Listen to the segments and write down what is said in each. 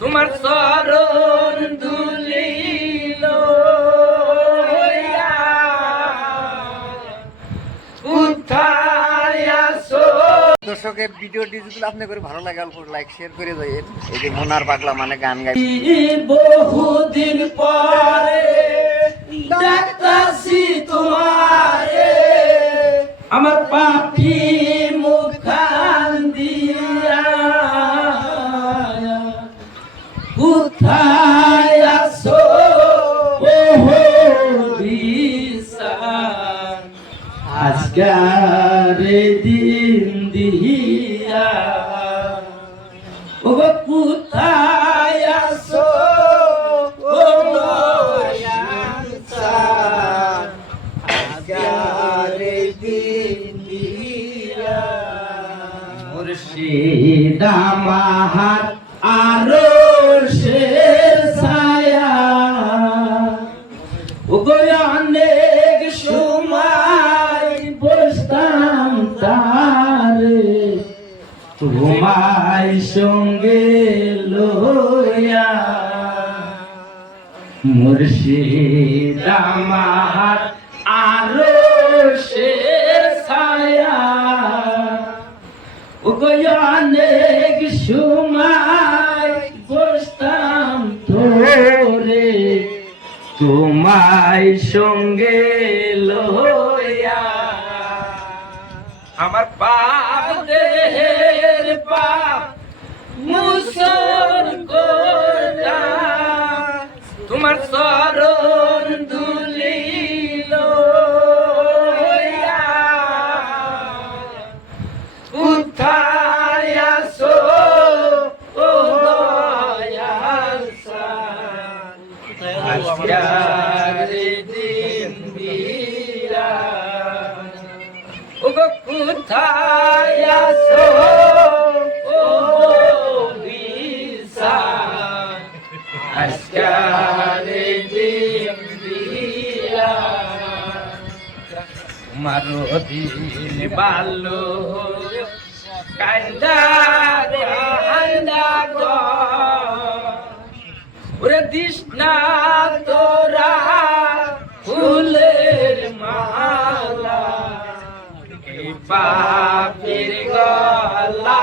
তোমার চরণ ধুলি লইয়া কোথায় আছো। দর্শকের ভিডিওটি যদি আপনি করে ভালো লাগে অল্প লাইক শেয়ার করে দেন। এই যে মোনার পাগলা মানে গান গাই বহুদিন পরে ডাকতাছি তোমারে আমার পাপি মুখান দিয়া কোথায় আছো আজকার দিন দিয়া ও কোথায় আছো আজকার দিন দিয়া মুর্শিদ আমার আরশের ছায়া ও গো অনেক সময় বসতাম তারে তোমায় সঙ্গে লইয়া মুর্শিদ আমার আরশের ছায়া ও গো অনেক সময় বসতাম তোরে তোমায় সঙ্গে লইয়া আমার পাপ দেহের পাপ মুসল কোটা তোমার চরণ ধুলি লইয়া কোথায় আছো ও দয়াল আজকার দিন দিয়া ও গো কোথায় আছো ও বিশাল আজকার দিন দিয়া তোমার দিন ভালো কান্দা কান্দা গো ওরে দিস না তোরা ফুলের মালা এই পাপের গলা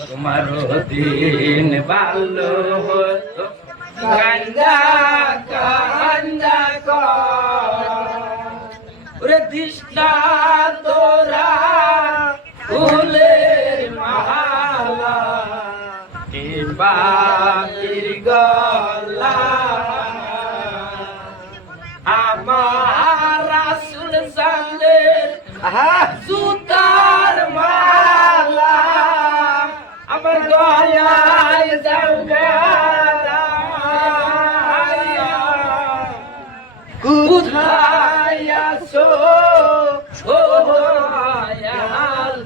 তোমার দিন ভালো হতো কান্দা কান্দা ওরে দিস না তোরা ফুলের মালা বাকির গলা আমার রাসূল সাল্লের জুতার মালা আমার গলায় যাও কোথায় আছো ও দয়াল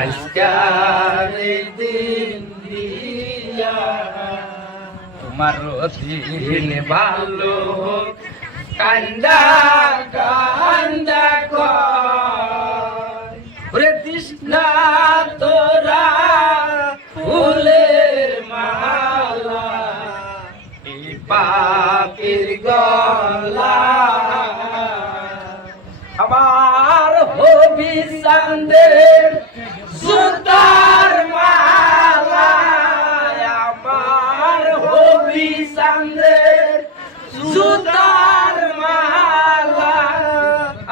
আজকার দিন দিয়া তোমার দিন ভালো কান্দা কান্দা করে দিস না তোরা ফুলের মালা এই পাপের গলা আমার হবি সন্দের সুতার মালা আমার হবি সন্দের সুতার মালা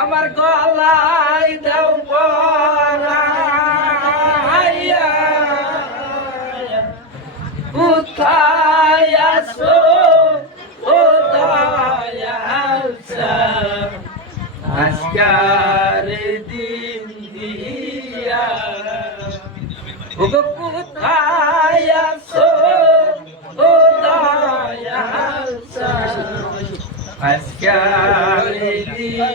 আমার গলায় দেও পরাইয়া কোথায় আছো ও দয়াল আজকার দিন দিয়া ও গো কোথায় আছো ও দয়াল আজকার দিন দিয়া